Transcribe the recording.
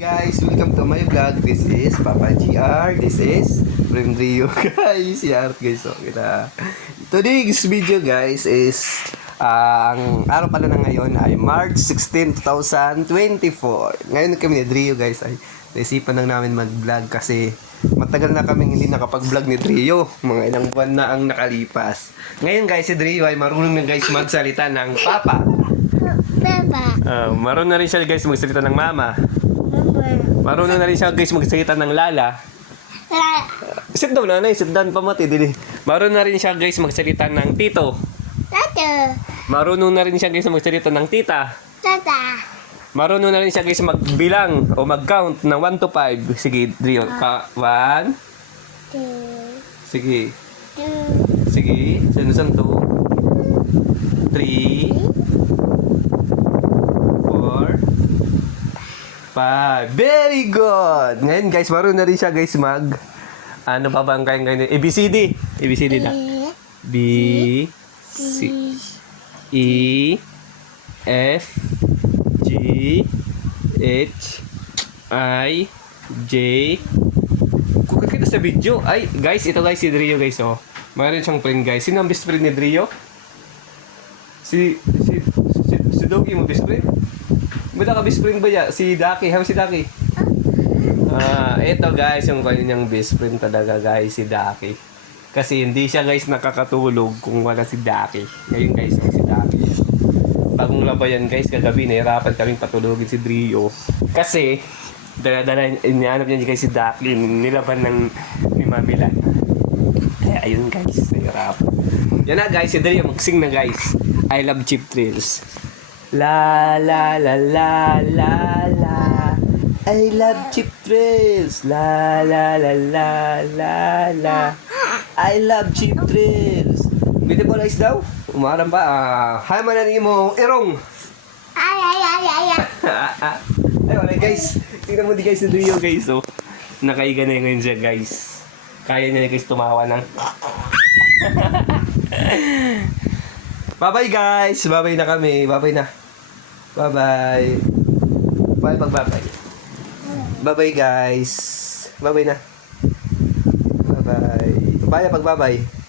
Guys, welcome to my vlog. This is Papa GR. This is Prem Rio. Guys, yan guys. So, kita. Today's video guys is ang araw pala na ngayon ay March 16, 2024. Ngayon kami ni Rio guys ay naisipan lang namin mag-vlog kasi matagal na kaming hindi nakapag-vlog ni Rio. Mga ilang buwan na ang nakalipas. Ngayon guys, si Rio ay marunong na guys magsalita ng Papa. Marunong na rin siya guys magsalita ng Mama. Marunong na rin siya guys magsalita ng Lala. Sit down nanay, sit down pamati dili. Marunong na rin siya guys magsalita ng Tito. Marunong na rin siya guys magsalita ng Tita. Marunong na rin siya guys magbilang o mag-count ng 1 to 5. Sige, Rio. 1. Sige. Sige. Saan 2? 3. 5. Very good! Ngayon guys, marunong na rin siya guys ano pa ba ang kayang ganyan? ABCD. ABCD na. B, C, E, F, G, H, I, J. Kung kita sa video, ay guys, ito guys si Rio guys oh. Mayroon siyang friend guys. Sino ang best friend ni Rio? Si Dogi mo best friend? Bala ka best friend ba ya? Si Daki. How si Daki? Ito guys, yung kanyang best friend talaga guys, si Daki. Kasi hindi siya guys nakakatulog kung wala si Daki. Ngayon guys, si Daki. Bagong labayan guys, kagabi nahirapan kaming patulogin si Rio. Kasi, inihanap niya guys si Daki, nilaban ni Mamilan. Kaya ayun guys, nahirapan. Yan na guys, si Rio mag-sing na guys. I love Cheap Thrills. La la la la la la I love Cheap Thrills. La la la la la la I love Cheap Thrills. Beautiful eyes daw. Umarang ba? Hay man ang imo irong. Ay wala guys. Tingnan mo di guys sa Rio guys oh. Nakaiga na ngayon siya guys. Kaya niya guys tumawa ng bye-bye guys. Bye-bye na kami. Bye-bye na. Bye-bye. Bye-bye. Bye-bye guys. Bye-bye na. Bye-bye. Bye-bye.